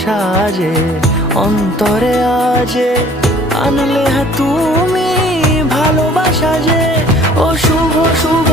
সাজে অন্তরে আজে আনলে তুমি ভালোবাসা যে ও শুভ শুভ